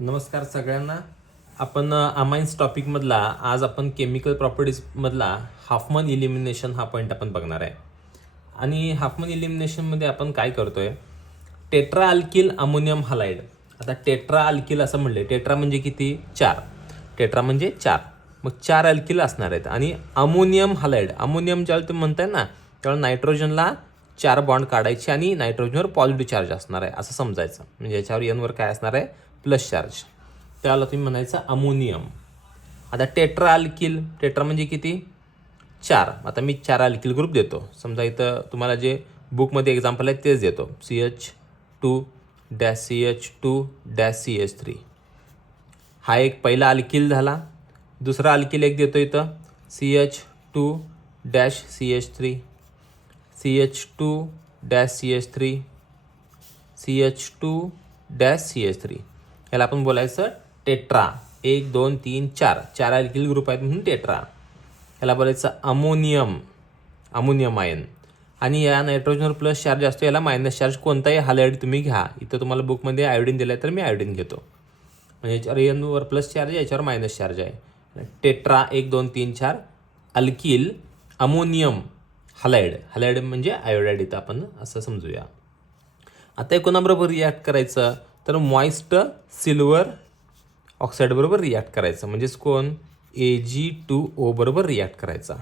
नमस्कार सगळ्यांना. आपण अमाइन्स टॉपिकमधला आज आपण केमिकल प्रॉपर्टीजमधला हाफमन इलिमिनेशन हा पॉईंट आपण बघणार आहे. आणि हाफमन इलिमिनेशनमध्ये आपण काय करतोय, टेट्रा अल्किल अमोनियम हलाइड. आता टेट्रा अल्किल असं म्हणले, टेट्रा म्हणजे किती? 4. टेट्रा म्हणजे 4, मग 4 अल्किल असणार आहेत. आणि अमोनियम हलाइड, अमोनियम ज्यावेळेला तुम्ही म्हणताय ना त्यावेळेला नायट्रोजनला 4 बॉन्ड काढायचे आणि नायट्रोजनवर पॉझिटिव्ह चार्ज असणार आहे असं समजायचं. म्हणजे याच्यावर एनवर काय असणार आहे? Plus charge. त्याला तुम्ही म्हणायचं अमोनियम. आता टेट्रा अल्किल, टेट्रा म्हणजे किती? 4. आता मी 4 अल्किल ग्रुप देतो. समजा इथं तुम्हाला जे बुकमध्ये एक्झाम्पल आहे तेच देतो. CH2-CH2-CH3 हा एक पहिला अल्किल झाला. दुसरा अल्किल एक देतो इथं CH2-CH3, CH2-CH3, CH2-CH3. याला आपण बोलायचं टेट्रा. 1 2 3 4 4 अल्किल ग्रुप आहेत म्हणून टेट्रा. याला बोलायचं अमोनियम, अमोनियम आयन. आणि या नायट्रोजनवर प्लस चार्ज असतो, याला मायनस चार्ज. कोणताही हलाइड तुम्ही घ्या. इथं तुम्हाला बुकमध्ये आयोडीन दिलं आहे तर मी आयोडीन घेतो. म्हणजे याच्यावर एनवर प्लस चार्ज आहे, याच्यावर मायनस चार्ज आहे. Tetra 1 2 3 4 alkyl ammonium halide. Halide म्हणजे आयोडाईड इथं आपण असं समजूया. आता कोणाबरोबर रिॲक्ट करायचं तर मॉइस्ट सिल्वर ऑक्साईड बरोबर रिॲक्ट करायचं. म्हणजेच कोण? Ag2O बरोबर रिॲक्ट करायचा,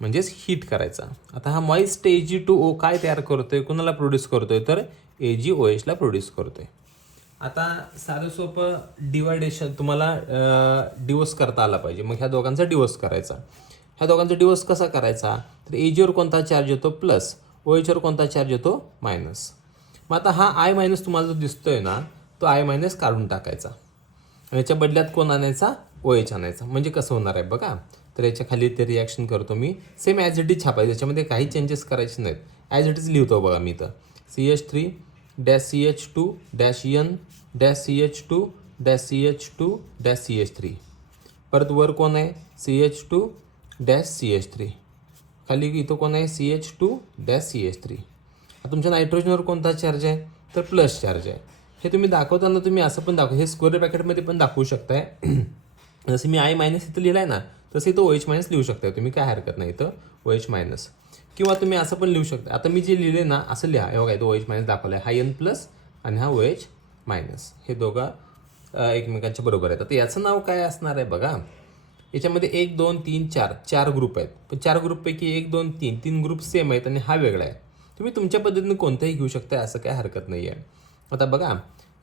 म्हणजेच हीट करायचा. आता हा मॉइस्ट Ag2O काय तयार करतोय, कोणाला प्रोड्यूस करतोय तर AgOHला प्रोड्यूस करतोय. आता साधं सोपं डिवायडेशन तुम्हाला डिवोर्स करता आला पाहिजे. मग ह्या दोघांचा डिवोर्स करायचा. ह्या दोघांचा डिवोर्स कसा करायचा तर Agवर कोणता चार्ज येतो? प्लस. OHवर कोणता चार्ज येतो? मायनस. मग आता हा I मायनस तुम्हाला जो दिसतोय ना तो I मायनस काढून टाकायचा. याच्या बदल्यात कोण आणायचा? OH आणायचा. म्हणजे कसं होणार आहे बघा. तर याच्या खाली ते रिॲक्शन करतो मी. सेम ॲज इट इज छापायचं, याच्यामध्ये काही चेंजेस करायचे नाहीत. ॲज इट इज लिहितो बघा मी इथं. CH3-CH2-N-CH2-CH2-CH3. परत वर कोण आहे? CH2-CH3. खाली इथं कोण आहे? CH2-CH3. तुमच्या नायट्रोजनवर कोणता चार्ज आहे तर प्लस चार्ज आहे. हे तुम्ही दाखवताना तुम्ही असं पण दाखवू, हे स्क्वेअर ब्रॅकेटमध्ये पण दाखवू शकताय. जसं मी I मायनस इथं लिहिलं आहे ना तसं इथं OH मायनस लिहू शकताय तुम्ही, काय हरकत नाही. इथं OH मायनस. किंवा तुम्ही असं पण लिहू शकता. आता मी जे लिहिले ना असं लिहा. हे बघा इथं OH मायनस दाखवलं आहे. हा N प्लस आणि हा OH मायनस. हे दोघं एकमेकांच्या बरोबर आहेत. आता याचं नाव काय असणार आहे बघा. याच्यामध्ये 1 2 3 4 4 ग्रुप आहेत. पण 4 ग्रुपपैकी 1 2 3 3 ग्रुप सेम आहेत आणि हा वेगळा आहे. तुम्ही तुमच्या पद्धतीने कोणताही घेऊ शकता, असं काय हरकत नाही आहे. आता बघा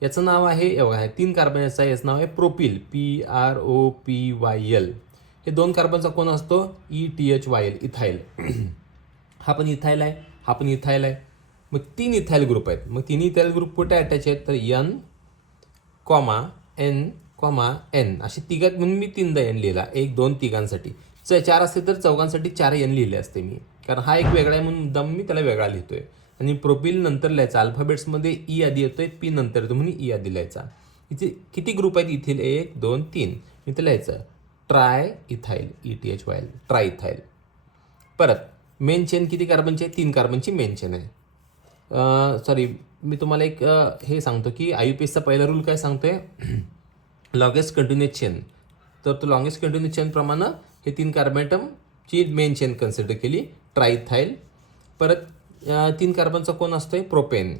याचं नाव आहे, बघा 3 कार्बन याचं आहे, याचं नाव आहे प्रोपिल. PROPYL. हे 2 कार्बनचा कोण असतो? ETHYL, ethyl. हा पण इथाईल आहे, हा पण इथाईल आहे. मग 3 इथाईल ग्रुप आहेत. मग 3 इथाईल ग्रुप कुठे अटॅच आहेत तर N, N, N अशी तिघात म्हणून मी 3दा N लिहिला. 1 2 तिघांसाठी. 4 असते तर चौघांसाठी 4 N लिहिले असते मी, कारण हा एक वेगळा आहे म्हणून मुद्दाम मी त्याला वेगळा लिहितोय. आणि प्रोपिल नंतर लिहायचा. अल्फाबेट्समध्ये E आधी येतोय, P नंतर येतो म्हणून E आधी लिहायचा. इथे किती ग्रुप आहेत इथील? 1 2 3. इथे लिहायचं try ethyl, ETHYL, try ethyl. परत मेन चेन किती कार्बनची आहे? 3 कार्बनची मेन चेन आहे. सॉरी, मी तुम्हाला एक हे सांगतो की IUPACचा पहिला रूल काय सांगतोय, लॉंगेस्ट कंटिन्युअस चेन. तर तो लॉंगेस्ट कंटिन्युअस चेन प्रमाणे हे 3 कार्बनची मेन चेन कन्सिडर केली, ट्रायथाईल. परत 3 कार्बनचा कोण असतोय? Propane,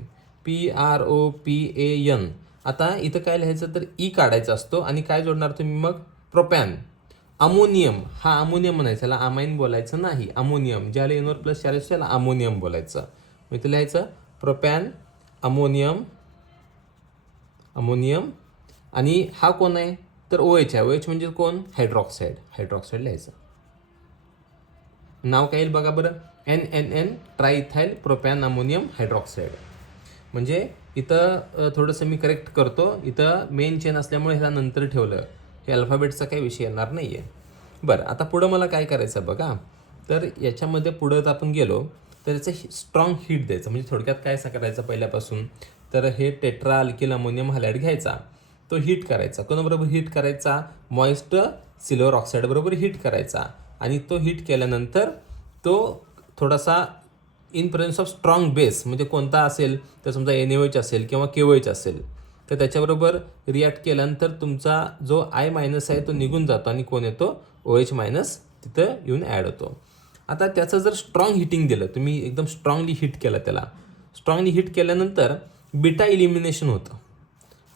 PROPAN. आता इथं काय लिहायचं तर E काढायचा असतो आणि काय जोडणार तुम्ही मग? प्रोपॅन. अमोनियम, हा अमोनियम म्हणायचं, त्याला अमाइन बोलायचं नाही. अमोनियम ज्याला एनवर प्लस चार्ज त्याला अमोनियम बोलायचं. मग इथं लिहायचं प्रोपॅन, अमोनियम, अमोनियम. आणि हा कोण आहे तर OH आहे. OH म्हणजे कोण? हायड्रॉक्साईड. हायड्रॉक्साईड लिहायचं. नाव काय येईल बघा बरं. NNN, triethyl propane ammonium hydroxide. म्हणजे इथं थोडंसं मी करेक्ट करतो. इथं मेन चेन असल्यामुळे ह्याला नंतर ठेवलं. हे अल्फाबेटचा काही विषय येणार नाही आहे. बरं, आता पुढं मला काय करायचं बघा. तर याच्यामध्ये पुढं आपण गेलो तर याचं स्ट्रॉंग हीट द्यायचं. म्हणजे थोडक्यात काय करायचं पहिल्यापासून तर हे टेट्रा अल्किल अमोनियम हलाइड घ्यायचा, तो हीट करायचा. कोणाबरोबर हीट करायचा? मॉइस्ट सिल्वर ऑक्साईड बरोबर हीट करायचा. आणि तो हीट केल्यानंतर तो थोडासा in presence of strong base, म्हणजे कोणता असेल तर समजा NaOH असेल किंवा KOH असेल तर त्याच्याबरोबर रिॲक्ट केल्यानंतर तुमचा जो आय मायनस आहे तो निघून जातो आणि कोण येतो OH मायनस तिथं येऊन ॲड होतो. आता त्याचं जर स्ट्रॉंग हिटिंग दिलं, तुम्ही एकदम स्ट्रॉंगली हिट केलं त्याला, स्ट्रॉंगली हिट केल्यानंतर बीटा इलिमिनेशन होतं.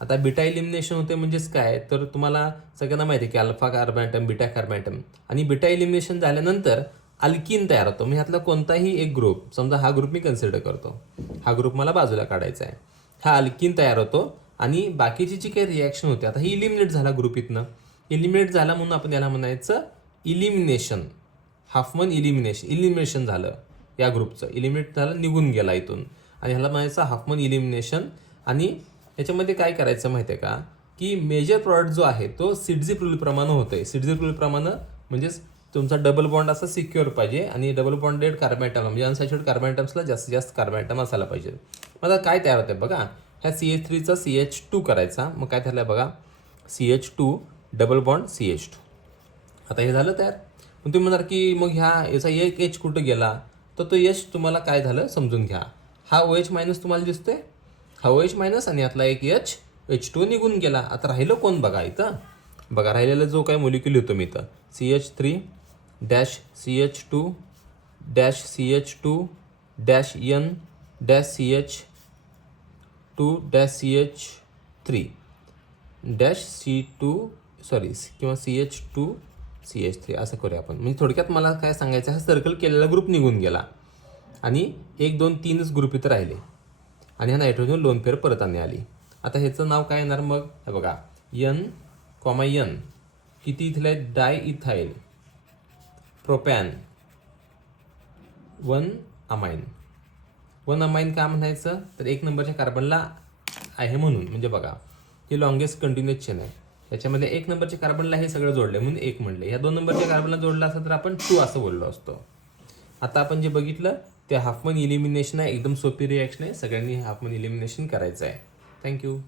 आता बीटा इलिमिनेशन होते म्हणजेच काय, तर तुम्हाला सगळ्यांना माहिती आहे की alpha carbon atom, beta carbon atom, आणि बीटा इलिमिनेशन झाल्यानंतर अल्किन तयार होतो. म्हणजे ह्यातला कोणताही एक ग्रुप, समजा हा ग्रुप मी कन्सिडर करतो, हा ग्रुप मला बाजूला काढायचा आहे, हा अल्किन तयार होतो आणि बाकीची जी काही रिॲक्शन होते, आता ही इलिमिनेट झाला ग्रुप इथनं, इलिमिनेट झाला म्हणून आपण याला म्हणायचं इलिमिनेशन, हाफमन इलिमिनेशन झालं या ग्रुपचं, इलिमिनेट झालं, निघून गेला इथून, आणि ह्याला म्हणायचं हाफमन इलिमिनेशन. आणि याच्यामध्ये काय करायचं माहिती आहे का, की मेजर प्रॉडक्ट जो आहे तो सिडझिप रूलप्रमाणे होतं आहे. सिडझिप रूलप्रमाणे म्हणजेच तुमचा डबल बॉन्ड असा सिक्युअर पाहिजे आणि डबल बॉन्डेड कार्बन ॲटम म्हणजे अनसॅच्युरेटेड कार्बन ॲटम्सला जास्तीत जास्त कार्बन ॲटम असायला पाहिजे. मला काय तयार होतं बघा, ह्या CH3चा CH2 करायचा, मग काय झालं बघा, CH2 डबल बॉन्ड CH2. आता हे झालं तयार. पण तुम्ही म्हणाल की मग याचा एक H कुठं गेला, तर तो H तुम्हाला काय झालं समजून घ्या. हा OH मायनस तुम्हाला दिसतोय, हा OH मायनस आणि यातला एक H2 निघून गेला. आता राहिलं कोण बघा इथं, बघा राहिलेला जो काय मोलिक्यूल होतो मी इथं, CH3 dash CH2 dash CH2 dash N dash CH2 dash CH3 dash किंवा CH2 CH3 असं करूया आपण. म्हणजे थोडक्यात मला काय सांगायचं, हा सर्कल केलेला ग्रुप निघून गेला आणि 1 2 3च ग्रुप इथं राहिले आणि ह्या नायट्रोजन लोन पेअर परत आणली आली. आता ह्याचं नाव काय येणार मग, हे बघा N, किती इथलं आहे, डाय इथाईल प्रोपॅन 1 अमाइन का म्हणायचं, तर 1 नंबरच्या कार्बनला आहे म्हणून. म्हणजे बघा हे लॉंगेस्ट कंटिन्युअस चेन आहे, याच्यामध्ये 1 नंबरच्या कार्बनला हे सगळं जोडलं म्हणून 1 म्हणले. ह्या 2 नंबरच्या कार्बनला जोडलं असतं तर आपण 2 असं बोललो असतो. आता आपण जे बघितलं ते हाफमन इलिमिनेशन आहे, एकदम सोपी रिॲक्शन आहे, सगळ्यांनी हाफमन इलिमिनेशन करायचं आहे. थँक्यू.